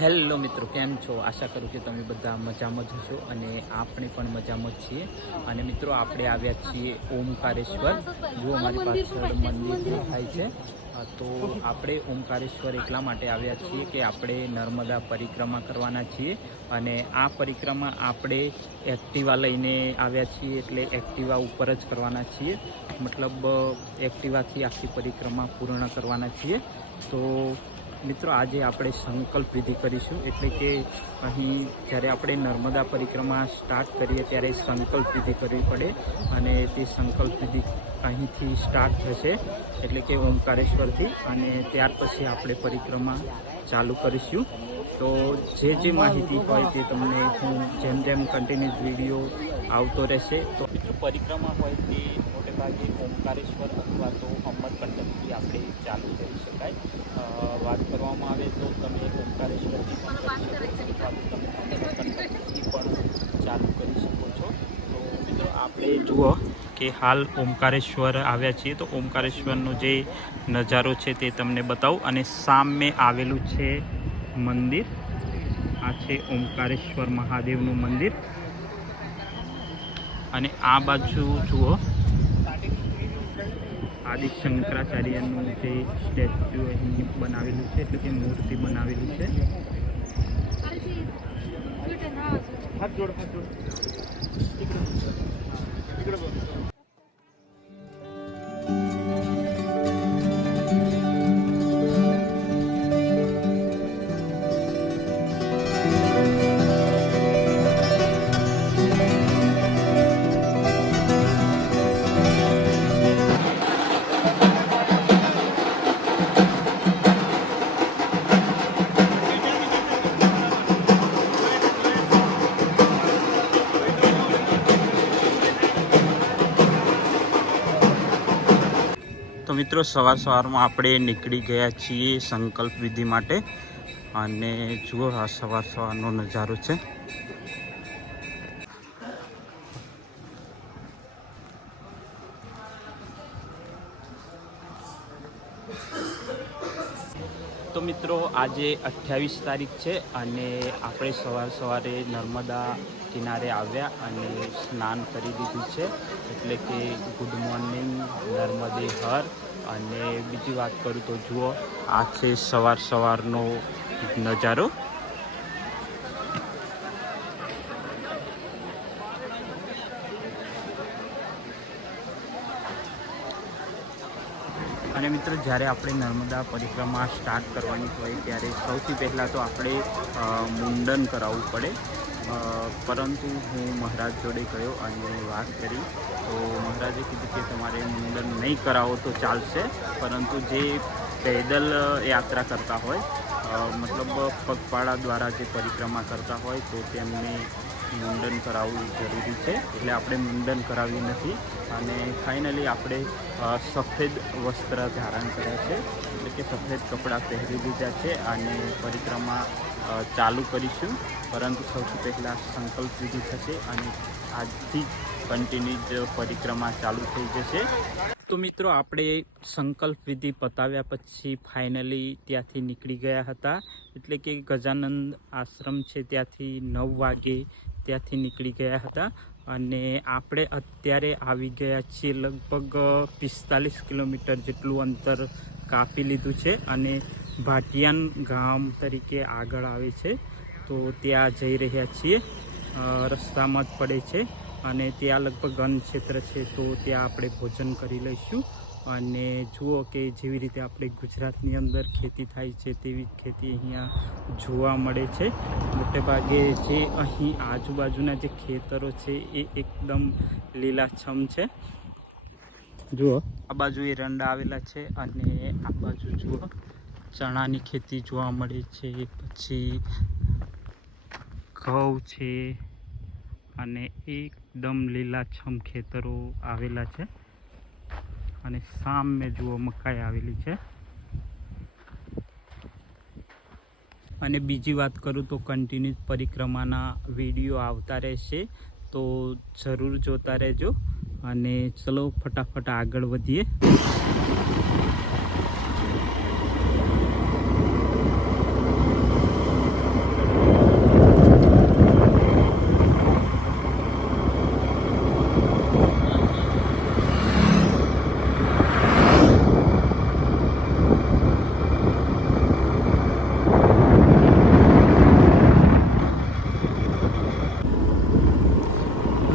Hello મિત્રો, કેમ છો? આશા કરું કે તમે બધા મજામાં જ હશો અને આપણે પણ મજામાં જ છીએ. અને મિત્રો, આપણે આવ્યા છીએ ઓમકારેશ્વર. જો અમારી પાછળ મંદિર થાય છે, તો આપણે ઓમકારેશ્વર એટલા માટે આવ્યા છીએ કે આપણે નર્મદા પરિક્રમા કરવાના છીએ. અને આ પરિક્રમા આપણે એક્ટિવા લઈને આવ્યા છીએ, એટલે એક્ટિવા ઉપર જ કરવાના છીએ. મતલબ એક્ટિવાથી આખી પરિક્રમા પૂર્ણ કરવાના છીએ. તો મિત્રો, આજે આપણે સંકલ્પ વિધિ કરીશું. એટલે કે અહીં જ્યારે આપણે નર્મદા પરિક્રમા સ્ટાર્ટ કરીએ ત્યારે સંકલ્પ વિધિ કરવી પડે, અને તે સંકલ્પ વિધિ અહીંથી સ્ટાર્ટ થશે, એટલે કે ઓમકારેશ્વરથી. અને ત્યાર પછી આપણે પરિક્રમા ચાલુ કરીશું. તો જે માહિતી હોય તે તમને હું જેમ જેમ કન્ટિન્યુઅસ વિડીયો આવતો રહેશે. તો મિત્રો, પરિક્રમા હોય તે મોટે ભાગે ઓમકારેશ્વર અથવા તો અમરકંટકથી આપણે ચાલુ કરી શકાય. વાત કરવામાં આવે તો તમે ઓમકારેશ્વરથી પણ કરી શકો છો, અથવા તો તમે અમરકંટકથી પણ ચાલુ કરી શકો છો. તો મિત્રો, આપણે જુઓ કે હાલ ઓમકારેશ્વર આવ્યા છીએ, તો ઓમકારેશ્વરનો જે નજારો છે તે તમને બતાવું. અને સામે આવેલું છે મંદિર. આ છે ઓમકારેશ્વર મહાદેવનું મંદિર. અને આ બાજુ જુઓ, આદિ શંકરાચાર્યનું જે સ્ટેચ્યુ અહીં બનાવેલું છે, એટલે કે મૂર્તિ બનાવેલી છે. હાથ જોડ. તો મિત્રો, સવારમાં આપણે નીકળી ગયા છીએ સંકલ્પ વિધિ માટે. અને જુઓ, આ સવારનો નજારો છે. તો મિત્રો, આજે 28 તારીખ છે અને આપણે સવારે નર્મદા કિનારે આવ્યા અને સ્નાન કરી દીધું છે. એટલે કે ગુડ મોર્નિંગ, નર્મદે હર. અને બીજી વાત કરું તો જુઓ, આ છે સવારનો નજારો. અને મિત્રો, જ્યારે આપણે નર્મદા પરિક્રમા સ્ટાર્ટ કરવાની હોય ત્યારે સૌથી પહેલાં તો આપણે મુંડન કરાવવું પડે. પરંતુ હું મહારાજ જોડે ગયો અને વાત કરી, તો મહારાજે કીધું કે તમારે મુંડન નહીં કરાવો તો ચાલશે, પરંતુ જે પેદલ યાત્રા કરતા હોય, મતલબ પગપાળા દ્વારા જે પરિક્રમા કરતા હોય, તો તેમને મુંડન કરાવવું જરૂરી છે. એટલે આપણે મુંડન કરાવ્યું નથી. અને ફાઇનલી આપણે સફેદ વસ્ત્ર ધારણ કર્યા છે, એટલે કે સફેદ કપડાં પહેરી લીધા છે અને પરિક્રમા ચાલુ કરીશું. પરંતુ સૌથી પહેલાં સંકલ્પ વિધિ થશે અને આજથી કન્ટિન્યુ પરિક્રમા ચાલુ થઈ જશે. તો મિત્રો આપણે સંકલ્પ વિધિ પતાવ્યા પછી ફાઇનલી ત્યાંથી નીકળી ગયા હતા, એટલે કે ગજાનંદ આશ્રમ છે ત્યાંથી 9 વાગે ત્યાંથી નીકળી ગયા હતા અને આપણે અત્યારે આવી ગયા છીએ લગભગ 45 કિલોમીટર જેટલું અંતર કાપી લીધું છે અને ભાટિયાન ગામ તરીકે આગળ આવે છે, તો ત્યાં જઈ રહ્યા છીએ. રસ્તામાં જ પડે છે અને ત્યાં લગભગ વનક્ષેત્ર છે, તો ત્યાં આપણે ભોજન કરી લઈશું. અને જુઓ કે જેવી રીતે આપણે ગુજરાતની અંદર ખેતી થાય છે તેવી ખેતી અહીંયા જોવા મળે છે. મોટે ભાગે જે અહીં આજુબાજુના જે ખેતરો છે એ એકદમ લીલાછમ છે. જુઓ આ બાજુ એરંડા આવેલા છે અને આ બાજુ જુઓ ચણાની ખેતી જોવા મળે છે, પછી ઘઉં છે અને એકદમ લીલાછમ ખેતરો આવેલા છે અને સામે જુઓ મકાઈ આવેલી છે. અને બીજી વાત કરું તો કન્ટિન્યુ પરિક્રમાના વિડીયો આવતા રહેશે, તો જરૂર જોતા રહેજો. અને ચલો ફટાફટ આગળ વધીએ.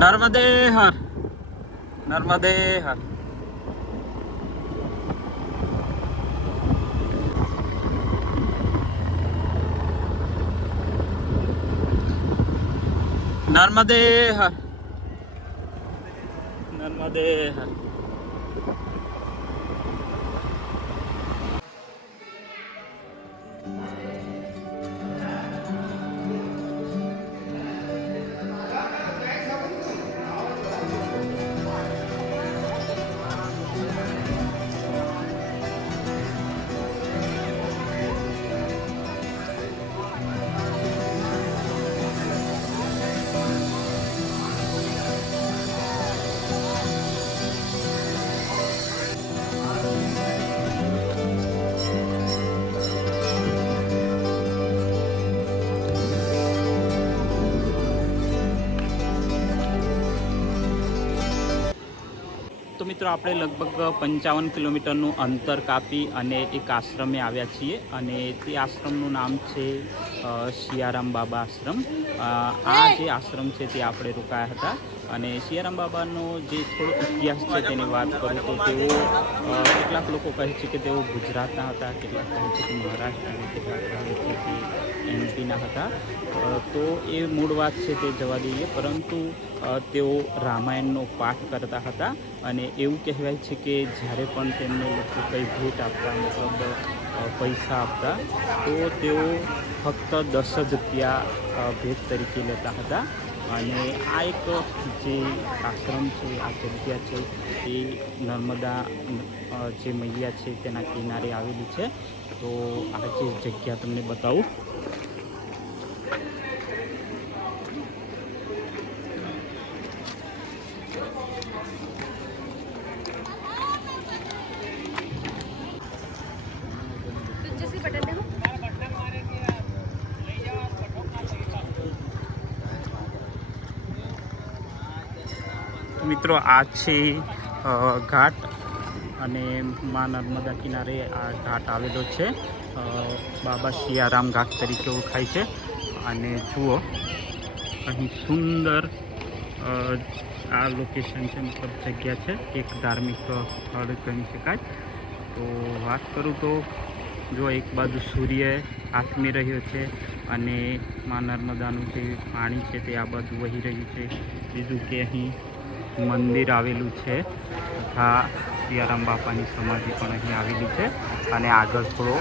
नर्मदे हर, नर्मदे हर. नर्मदे हर, नर्मदे हर. તો મિત્રો આપણે લગભગ 55 કિલોમીટરનું અંતર કાપી અને એક આશ્રમે આવ્યા છીએ અને તે આશ્રમનું નામ છે સિયારામ બાબા આશ્રમ. આ જે આશ્રમ છે તે આપણે રોકાયા હતા. અને સિયારામ બાબાનો જે થોડો ઇતિહાસ છે તેની વાત કરું તો તેઓ કેટલાક લોકો કહે છે કે તેઓ ગુજરાતના હતા, કેટલાક કહે છે કે મહારાષ્ટ્રના, કેટલાક કહે છે કે એમપીના હતા. તો એ મૂળ વાત છે તે જવા દઈએ, પરંતુ તેઓ રામાયણનો પાઠ કરતા હતા અને એવું કહેવાય છે કે જ્યારે પણ તેમને લોકો કંઈ ભેટ આપતા, મતલબ પૈસા આપતા, તો તેઓ ફક્ત 10 જ રૂપિયા ભેટ તરીકે લેતા હતા. અને આ એક જે આશ્રમ છે, આ જગ્યા છે એ નર્મદા જે મૈયા છે તેના કિનારે આવેલી છે. તો આ જે જગ્યા તમને બતાવું. મિત્રો આ છે ઘાટ અને મા નર્મદા કિનારે આ ઘાટ આવેલો છે. બાબા સિયારામ ઘાટ તરીકે ઓળખાય છે. અને જુઓ અહીં સુંદર આ લોકેશન છે, મતલબ જગ્યા છે, એક ધાર્મિક સ્થળ ગણી શકાય. તો વાત કરું તો જો એક બાજુ સૂર્ય આથમી રહ્યો છે અને મા નર્મદાનું જે પાણી છે તે આ બાજુ વહી રહ્યું છે. બીજું કે અહીં મંદિર આવેલું છે તથા સિયારામ બાપાની સમાધિ પણ અહીં આવેલી છે અને આગળ થોડો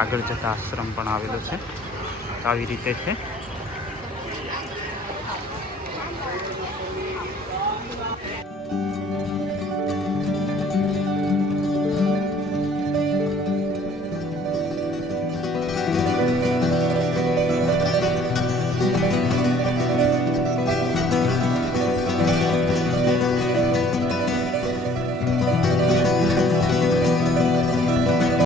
આગળ જતા આશ્રમ પણ આવેલો છે. આવી રીતે છે.